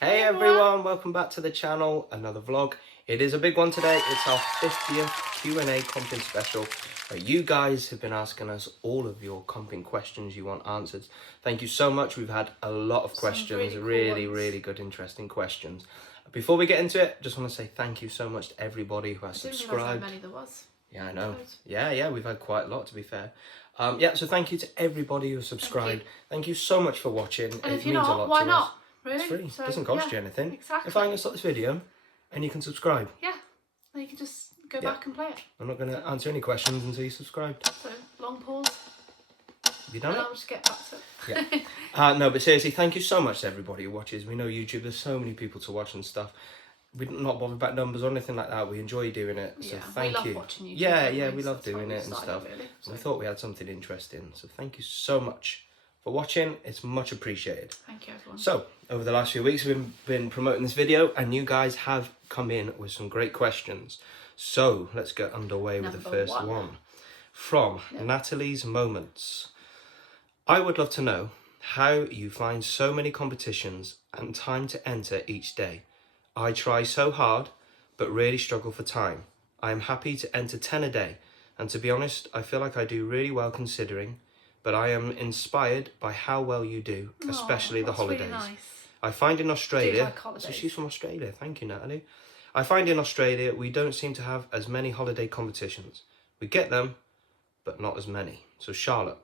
Hey everyone, welcome back to the channel, another vlog. It is a big one today. It's our 50th Q&A comping special. You guys have been asking us all of your comping questions you want answered. Thank you so much. We've had a lot of questions, really good, interesting questions. Before we get into it, just want to say thank you so much to everybody who has subscribed. I didn't realise how many there was. Yeah, I know. Yeah, we've had quite a lot, to be fair. So thank you to everybody who subscribed. Thank you so much for watching. And if you're not, why not? Really? It's free. So, doesn't cost you anything. Exactly. If I'm going to stop this video and you can subscribe. Yeah. Then you can just go back and play it. I'm not going to answer any questions until you subscribed. So, long pause. Have you done it? I'll just get back to it. Yeah. No, but seriously, thank you so much to everybody who watches. We know YouTube, there's so many people to watch and stuff. We're not bothered about numbers or anything like that. We enjoy doing it. So thank you. We love watching YouTube. Yeah, we love doing it and stuff. Really, so. We thought we had something interesting. So thank you so much for watching. It's much appreciated. Thank you, everyone. So, over the last few weeks, we've been promoting this video and you guys have come in with some great questions. So, let's get underway with the first one. From Natalie's Moments. I would love to know how you find so many competitions and time to enter each day. I try so hard, but really struggle for time. I am happy to enter 10 a day. And to be honest, I feel like I do really well considering, but I am inspired by how well you do, especially the holidays. Really nice. I find in Australia, like holidays. So she's from Australia, thank you Natalie. I find in Australia we don't seem to have as many holiday competitions. We get them, but not as many. So Charlotte,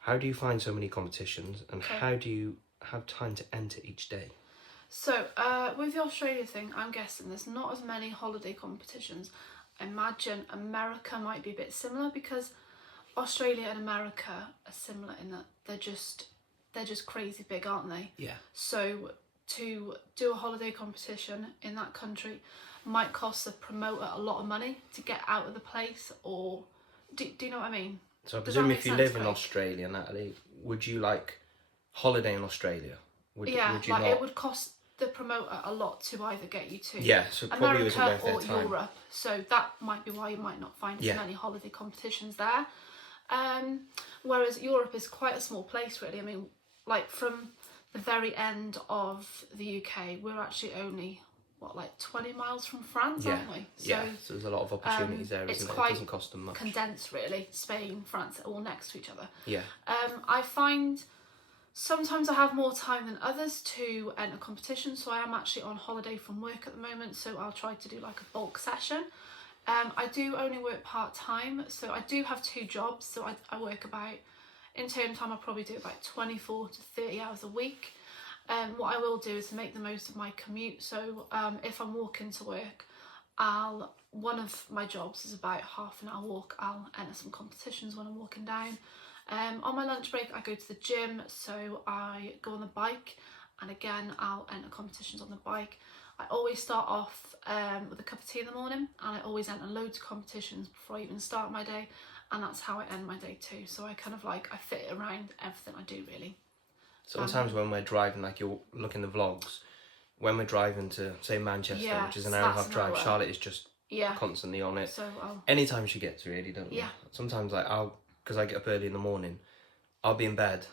how do you find so many competitions and how do you have time to enter each day? So, with the Australia thing, I'm guessing there's not as many holiday competitions. I imagine America might be a bit similar because Australia and America are similar in that they're just crazy big, aren't they? Yeah. So to do a holiday competition in that country might cost the promoter a lot of money to get out of the place, or do you know what I mean? So I presume if you live in Australia, Natalie, would you like holiday in Australia? Would you not? It would cost the promoter a lot to either get you to so probably America or Europe. So that might be why you might not find as many holiday competitions there. Whereas Europe is quite a small place, really. I mean, like from the very end of the UK, we're actually only 20 miles from France, aren't we? So there's a lot of opportunities there, isn't it? It doesn't cost them much. Condensed, really. Spain, France, all next to each other. Yeah. I find sometimes I have more time than others to enter competition, so I am actually on holiday from work at the moment, so I'll try to do like a bulk session. I do only work part-time, so I do have 2 jobs, so I work about, in term time, I probably do about 24 to 30 hours a week. What I will do is make the most of my commute, so if I'm walking to work, one of my jobs is about half an hour walk. I'll enter some competitions when I'm walking down. On my lunch break I go to the gym, so I go on the bike, and again I'll enter competitions on the bike. I always start off with a cup of tea in the morning, and I always enter loads of competitions before I even start my day, and that's how I end my day too. So I kind of I fit it around everything I do, really. Sometimes when we're driving, like you'll look in the vlogs, when we're driving to say Manchester, which is an hour and a half drive, Charlotte is just constantly on it. So anytime she gets really, don't you? Sometimes because I get up early in the morning, I'll be in bed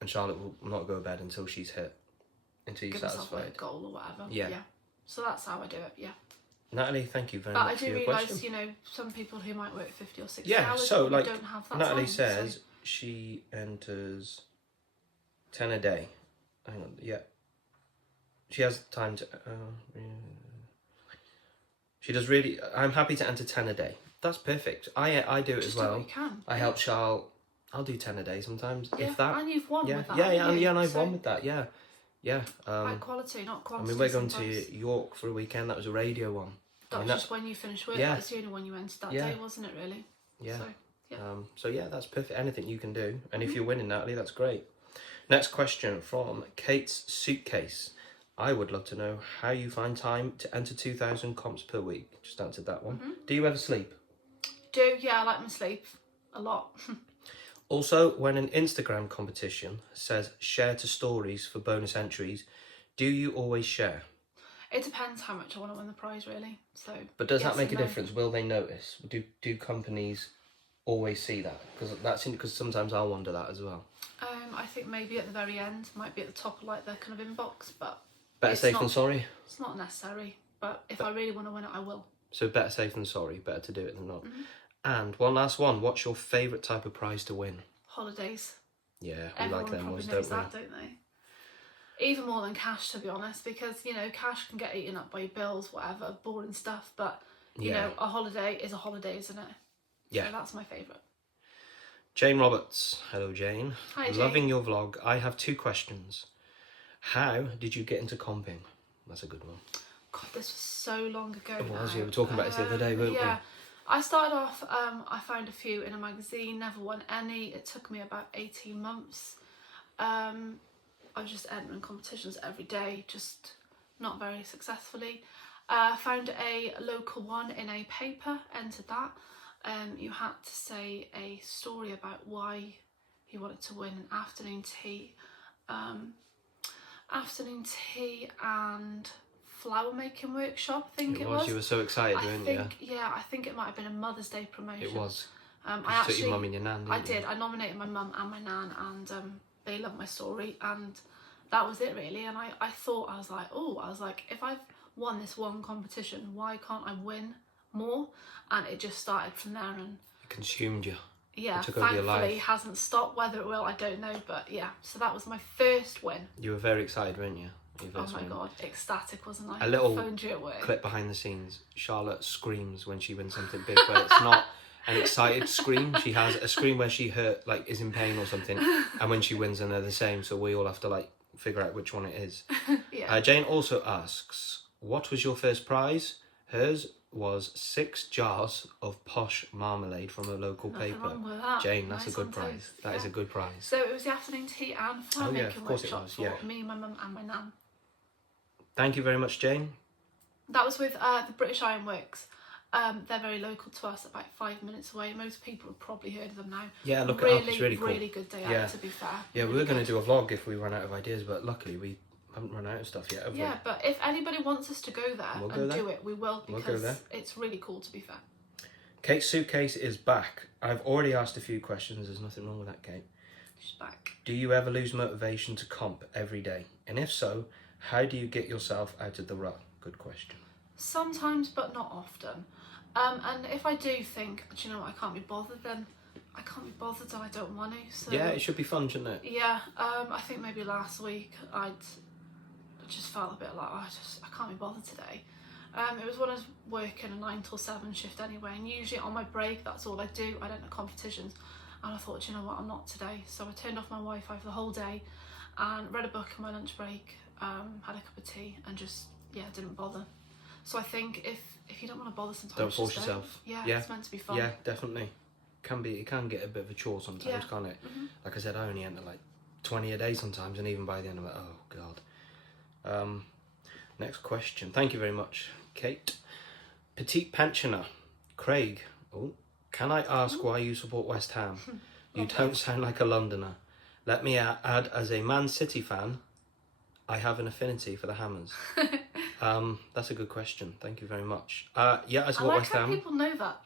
and Charlotte will not go to bed until she's hit, until you're satisfied. A goal or whatever. Yeah. So that's how I do it, Natalie, thank you very much for your question. But I do realise, some people who might work 50 or 60 hours so don't have that Natalie time, says she enters 10 a day. Hang on, she has time to... she does really... I'm happy to enter 10 a day. That's perfect. I do it as well. Do what you can. I help Charles. I'll do 10 a day sometimes, if that. And you've won with that. And I've won with that, yeah. High quality, not quantity. I mean, we're going to York for a weekend. That was a radio one. That's just when you finish work. That's the only one you entered that day, wasn't it, really? Yeah. So, that's perfect. Anything you can do. And if you're winning, Natalie, that's great. Next question from Kate's Suitcase. I would love to know how you find time to enter 2,000 comps per week. Just answered that one. Do you ever sleep? I like my sleep a lot. Also, when an Instagram competition says share to stories for bonus entries, do you always share? It depends how much I want to win the prize, really. So, but does that make a difference? Will they notice? Do companies always see that? Because sometimes I'll wonder that as well. I think maybe at the very end, might be at the top of like their kind of inbox, but Better safe than sorry? It's not necessary, but if I really want to win it, I will. So better safe than sorry, better to do it than not. Mm-hmm. And one last one, what's your favourite type of prize to win? Holidays. Yeah, we Everyone like them ones, knows don't we? that, don't they? Even more than cash, to be honest, because, you know, cash can get eaten up by your bills, whatever, boring stuff, but, you know, a holiday is a holiday, isn't it? Yeah. So that's my favourite. Jane Roberts. Hello, Jane. Hi, Jane. Loving your vlog. I have 2 questions. How did you get into comping? That's a good one. God, this was so long ago. It was. now. We were talking about this the other day, weren't we? Yeah. I started off, I found a few in a magazine, never won any. It took me about 18 months. I was just entering competitions every day, just not very successfully. Found a local one in a paper, entered that. You had to say a story about why you wanted to win an afternoon tea. Afternoon tea and flower making workshop, I think it was. You were so excited, weren't you? Yeah, I think it might have been a Mother's Day promotion. It was. I took your mum and your nan, didn't you? did. I nominated my mum and my nan, and they loved my story, and that was it really. And I thought, I was like, if I've won this one competition, why can't I win more? And it just started from there, and It consumed you. yeah, It took over your thankfully life. hasn't stopped. Whether it will, I don't know, but yeah. So that was my first win. You were very excited, weren't you? Your Oh first my win. god, ecstatic, wasn't I? A little phoned you at work. Clip behind the scenes. Charlotte screams when she wins something big, but it's not an excited scream. She has a scream where she is in pain or something, and when she wins, and they're the same. So we all have to figure out which one it is. Yeah. Jane also asks, "What was your first prize?" Hers was 6 jars of posh marmalade from a local Nothing paper. wrong with that. Jane, that's Nice a good on prize. toast, That is yeah. a good prize. So it was the afternoon tea and flower Oh, yeah, making of course it workshop was, for yeah. me, my mum and my nan. Thank you very much, Jane. That was with the British Ironworks. They're very local to us, about 5 minutes away. Most people have probably heard of them now. Yeah, look it up. It's really cool. Really good day Yeah. out, to be fair. Yeah, we Really were going to good. do a vlog if we ran out of ideas, but luckily we haven't run out of stuff yet, have we? Yeah, but if anybody wants us to go there We'll go and there. do it, we will, We'll go because there. it's really cool, to be fair. Kate's suitcase is back. I've already asked a few questions. There's nothing wrong with that, Kate. She's back. Do you ever lose motivation to comp every day? And if so, how do you get yourself out of the rut? Good question. Sometimes, but not often. And if I do think, do you know what, I can't be bothered, then I can't be bothered and I don't want to. So Yeah, it should be fun, shouldn't it? yeah, I think maybe last week I just felt a bit like, I can't be bothered today. It was when I was working a 9 till 7 shift anyway, and usually on my break that's all I do. I don't know competitions, and I thought, do you know what, I'm not today. So I turned off my Wi-Fi for the whole day and read a book in my lunch break, had a cup of tea, and just didn't bother. So I think if you don't want to bother sometimes, Don't force just yourself. Yeah, Yeah. it's meant to be fun. Yeah, definitely. It can get a bit of a chore sometimes, Yeah. can't it? Mhm. Like I said, I only enter 20 a day sometimes, and even by the end I'm like, oh god. Next question. Thank you very much, Kate. Petite pensioner, Craig. Oh, can I ask why you support West Ham? You don't sound like a Londoner. Let me add, as a Man City fan, I have an affinity for the Hammers. That's a good question. Thank you very much. Yeah, I I support like West how Ham. people know that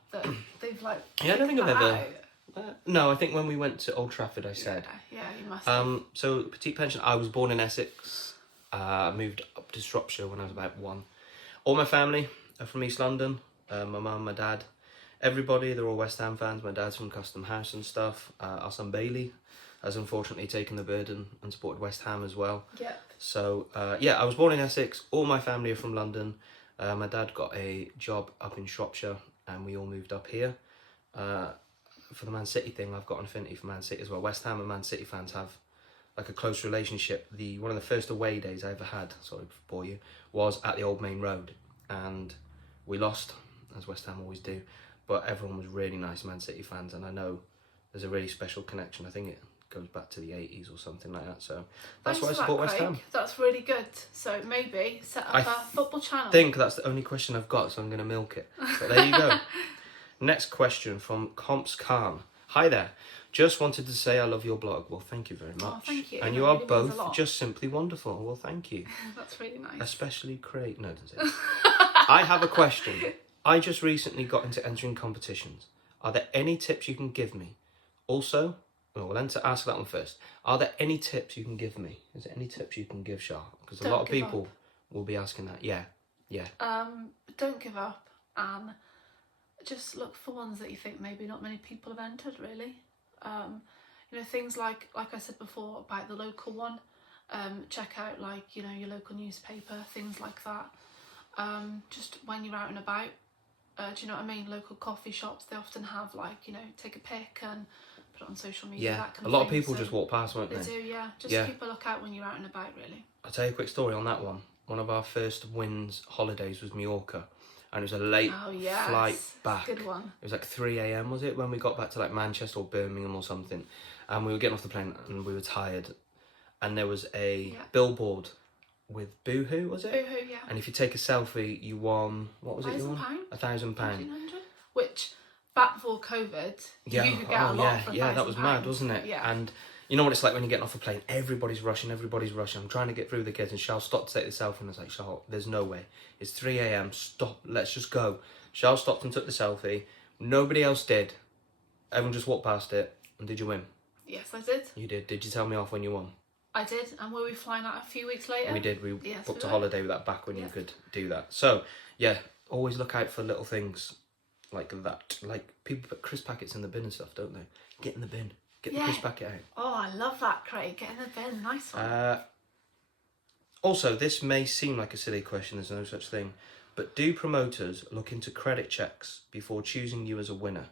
they've Yeah, I don't think I've picked ever. that out. No, I think when we went to Old Trafford, I said. Yeah, you must. Have. So petite pension. I was born in Essex. Moved up to Shropshire when I was about 1. All my family are from East London. My mum, my dad, everybody. They're all West Ham fans. My dad's from Custom House and stuff. Our son Bailey has unfortunately taken the burden and supported West Ham as well. Yep. So I was born in Essex. All my family are from London. My dad got a job up in Shropshire, and we all moved up here. For the Man City thing, I've got an affinity for Man City as well. West Ham and Man City fans have a close relationship. One of the first away days I ever had, sorry to bore you, was at the Old Main Road, and we lost, as West Ham always do, but everyone was really nice Man City fans, and I know there's a really special connection. I think it goes back to the 80s or something like that, so that's Thanks why I for support that, West Craig. Ham. That's really good. So maybe set up a football channel. I think that's the only question I've got, so I'm going to milk it. But there you go. Next question from Comps Khan. Hi there. Just wanted to say I love your blog. Well, thank you very much. Oh, thank you. And That you are really means a both lot. just simply wonderful. Well, thank you. That's really nice. Especially Craig. No, doesn't it? I have a question. I just recently got into entering competitions. Are there any tips you can give me? Also, we'll ask that one first. Are there any tips you can give me? Is there any tips you can give, Char? Because a lot of people will be asking that. Yeah. Don't give up, and just look for ones that you think maybe not many people have entered, really. Things like I said before about the local one. Check out your local newspaper, things like that. Just when you're out and about, do you know what I mean? Local coffee shops, they often have take a pic and put it on social media. That kind of a lot thing. of people just walk past, won't they? They do, yeah. Just keep a lookout when you're out and about, really. I'll tell you a quick story on that one. One of our first WINS holidays was Mallorca, and it was a late flight back. Good one. It was like 3 a.m, was it, when we got back to like Manchester or Birmingham or something, and we were getting off the plane and we were tired, and there was a billboard with Boohoo, was it? Boohoo, yeah. And if you take a selfie, you won, what was it you won? £1,000. £1,000. Which, back before COVID, you could get a lot for £1,000. Yeah, that was mad, wasn't it? Yeah. And you know what it's like when you're getting off a plane, everybody's rushing. I'm trying to get through the kids, and Charles stopped to take the selfie, and I was like, Charles, there's no way. It's 3 a.m, stop, let's just go. Charles stopped and took the selfie. Nobody else did. Everyone just walked past it. And did you win? Yes, I did. You did. Did you tell me off when you won? I did. And were we flying out a few weeks later? We did. We booked a holiday with that back when you could do that. So, yeah, always look out for little things like that. Like, people put crisp packets in the bin and stuff, don't they? Get in the bin. Get the crisp packet out. Oh, I love that, Craig. Get in the bin. Nice one. Also, this may seem like a silly question. There's no such thing. But do promoters look into credit checks before choosing you as a winner?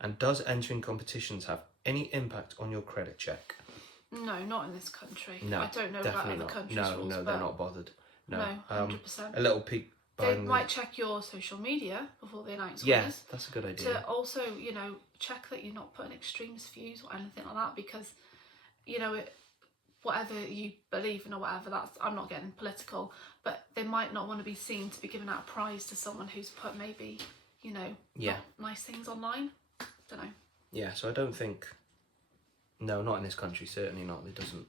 And does entering competitions have any impact on your credit check? No, not in this country. No, I don't know about other countries' rules. No, they're not bothered. No, 100%. A little peek. They might check your social media before they announce winners. Yeah, that's a good idea. To also, check that you're not putting extremist views or anything like that, because, whatever you believe in or whatever, I'm not getting political, but they might not want to be seen to be giving out a prize to someone who's put maybe, not nice things online. Don't know. Yeah, so I don't think, no, not in this country, certainly not. It doesn't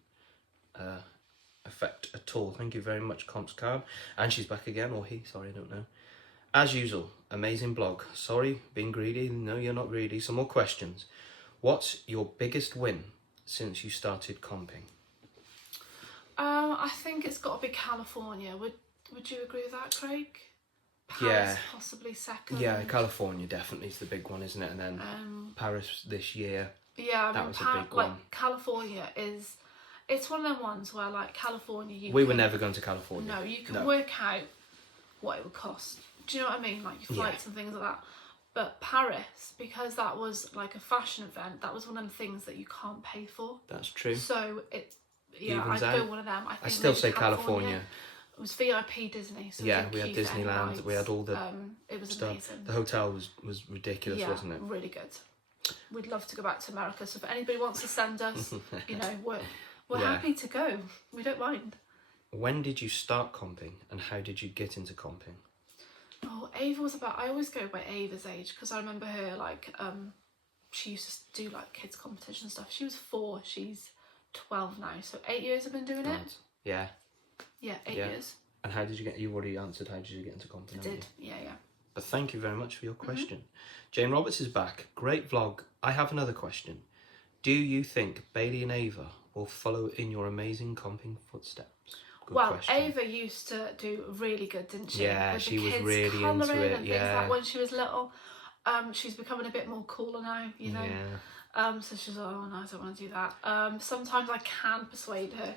affect at all. Thank you very much, Comps Card. And she's back again, or he, sorry, I don't know. As usual, amazing blog. Sorry, being greedy. No, you're not greedy. Some more questions. What's your biggest win since you started comping? I think it's got to be California. Would you agree with that, Craig? Paris, possibly second. Yeah, California definitely is the big one, isn't it? And then Paris this year. Yeah, that was a big one. California it's one of them ones where California. We were never going to California. No, you can work out what it would cost. Do you know what I mean? Like your flights and things like that. But Paris, because that was like a fashion event, that was one of the things that you can't pay for. That's true. So I'd go one of them. I still say California. It was VIP Disney. So we had Disneyland. Rides. We had all the it was stuff. Amazing. The hotel was ridiculous, wasn't it? Really good. We'd love to go back to America. So if anybody wants to send us, we're happy to go. We don't mind. When did you start comping, and how did you get into comping? Oh, Ava was I always go by Ava's age, because I remember her she used to do kids competition stuff. She was 4. She's 12 now. So 8 years I've been doing it. Yeah. Yeah, 8 years. And how did you get? You already answered. How did you get into comping? I did. Yeah. But thank you very much for your question. Jane Roberts is back. Great vlog. I have another question. Do you think Bailey and Ava will follow in your amazing comping footsteps? Good question. Ava used to do really good, didn't she? Yeah, with she was really into it. And things like when she was little. She's becoming a bit more cooler now, Yeah. So she's like, oh no, I don't want to do that. Sometimes I can persuade her.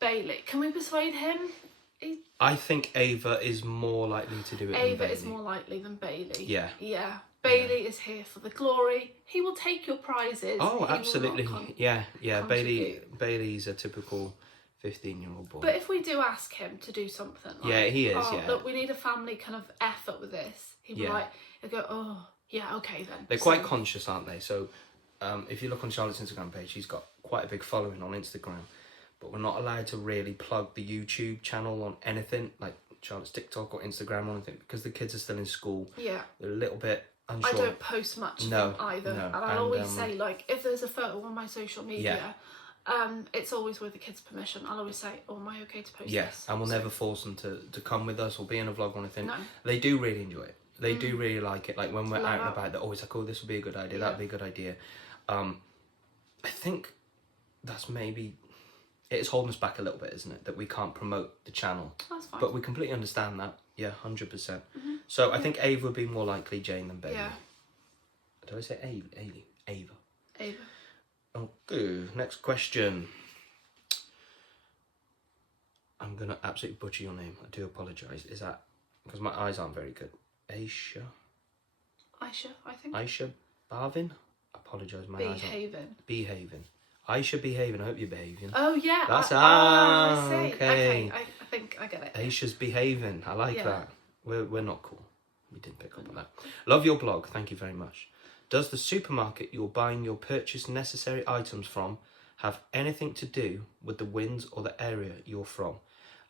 Bailey, can we persuade him? I think Ava is more likely to do it. Ava is more likely than Bailey. Yeah. Yeah. Bailey is here for the glory. He will take your prizes. Oh, absolutely. Yeah. Bailey's a typical 15-year-old boy. But if we do ask him to do something he is, look, we need a family kind of effort with this. He'll be he'll go, oh, yeah, okay then. They're quite conscious, aren't they? So if you look on Charlotte's Instagram page, she's got quite a big following on Instagram. But we're not allowed to really plug the YouTube channel on anything, like Charlotte's TikTok or Instagram or anything, because the kids are still in school. Yeah. They're a little bit unsure. I don't post much of them either. No. And I always say, if there's a photo on my social media, it's always with the kids' permission. I'll always say, oh, am I okay to post this? And we'll never force them to come with us or be in a vlog or anything. No. They do really enjoy it. They do really like it. Like when we're Love out and it. about, they're always like, "Oh, this would be a good idea. Yeah. That'd be a good idea." I think that's maybe it is holding us back a little bit, isn't it? That we can't promote the channel. That's fine. But we completely understand that. Yeah, 100%. So I think Ava would be more likely Jane than Bailey. Yeah. Did I say Ava? Ava. Ava. Okay, next question. I'm going to absolutely butcher your name. I do apologise. Is that... because my eyes aren't very good. Aisha, I think. Aisha Barvin? Apologise, my eyes aren't... Behaving. Aisha Behaving. I hope you're behaving. Oh, yeah. That's... I see. Okay. I think I get it. Aisha's Behaving. I like Yeah. that. We're not cool. We didn't pick up on that. Love your blog. Thank you very much. Does the supermarket you're buying your purchase necessary items from have anything to do with the wins or the area you're from?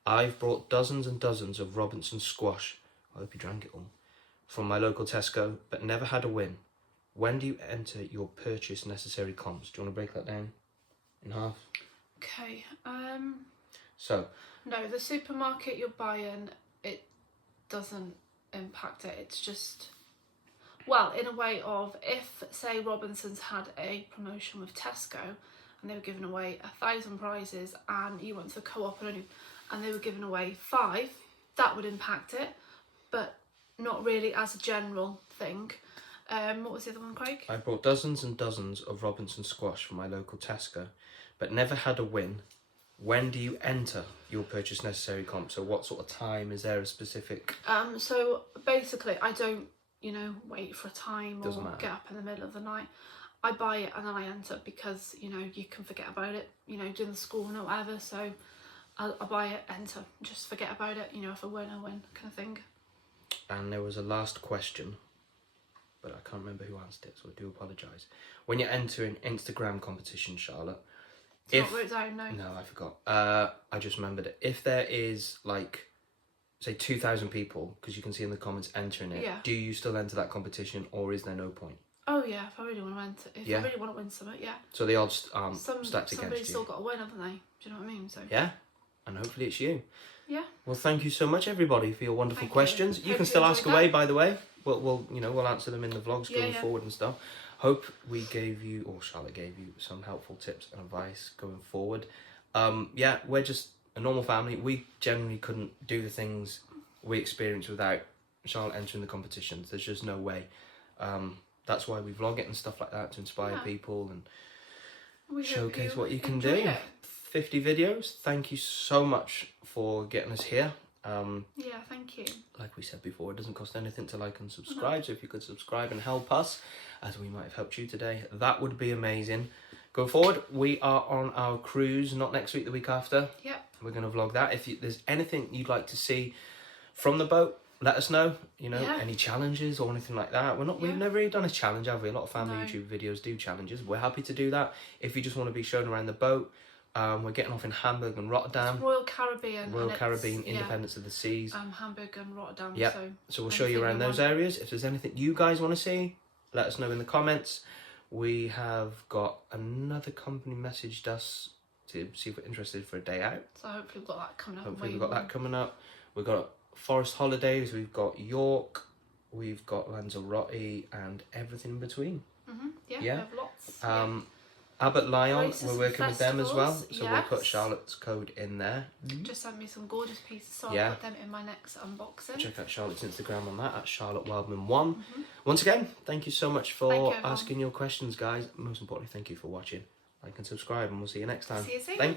I've brought dozens and dozens of Robinson squash, I hope you drank it all, from my local Tesco, but never had a win. When do you enter your purchase necessary comps? Do you want to break that down in half? Okay. So, No, the supermarket you're buying, it doesn't impact it. It's just, well, in a way of, if say Robinsons had a promotion with Tesco and they were giving away 1,000 prizes, and you went to the co-op and they were giving away 5, that would impact it, but not really as a general thing. What was the other one, Craig? I brought dozens and dozens of Robinson squash from my local Tesco, but never had a win. When do you enter your purchase necessary comp? So what sort of time? Is there a specific... So basically, I don't, wait for a time Doesn't or matter. get up in the middle of the night. I buy it and then I enter because, you can forget about it, doing the school and whatever. So I buy it, enter, just forget about it, if I win, I win kind of thing. And there was a last question, but I can't remember who answered it, so I do apologise. When you're entering Instagram competition, Charlotte... It's not wrote down, no. No, I forgot. I just remembered it. If there is, like, say 2,000 people, because you can see in the comments entering it, Yeah. do you still enter that competition, or is there no point? Oh yeah, if I really want to enter, if I really want to win something, yeah. So the odds stacked Somebody's against you. still got to win, haven't they? Do you know what I mean? So Yeah, and hopefully it's you. yeah. Well, thank you so much, everybody, for your wonderful Thank you. questions. You Hope can you still ask enjoyed away, that. by the way. We'll answer them in the vlogs going Yeah. forward and stuff. Hope we gave you, or Charlotte gave you, some helpful tips and advice going forward. Yeah, we're just a normal family. We generally couldn't do the things we experience without Charlotte entering the competitions. There's just no way. That's why we vlog it and stuff like that, to inspire people and We hope showcase what you can enjoy do. it. 50 videos. Thank you so much for getting us here. Yeah, thank you. Like we said before, it doesn't cost anything to like and subscribe. So if you could subscribe and help us, as we might have helped you today, that would be amazing. Going forward, we are on our cruise, not next week, the week after. Yep. We're going to vlog that. If there's anything you'd like to see from the boat, let us know. Any challenges or anything like that. We've never really done a challenge, have we? A lot of family YouTube videos do challenges. We're happy to do that. If you just want to be shown around the boat, we're getting off in Hamburg and Rotterdam. It's Royal Caribbean. Independence of the Seas. Hamburg and Rotterdam. Yeah. So we'll show you around those areas. If there's anything you guys want to see, let us know in the comments. We have got another company messaged us to see if we're interested for a day out. So hopefully we've got that coming up. Hopefully we've got that coming up. We've got Forest Holidays, we've got York, we've got Lanzarote and everything in between. Yeah, Yeah. we have lots. Abbott Lyon, Places we're and working with them as well. festivals, So we'll put Charlotte's code in there. Just sent me some gorgeous pieces, so Yeah. I'll put them in my next unboxing. Check out Charlotte's Instagram on that, at CharlotteWildman1. Once again, thank you so much for Thank you, everyone. asking your questions, guys. Most importantly, thank you for watching. Like and subscribe, and we'll see you next time. See you soon. Thank you.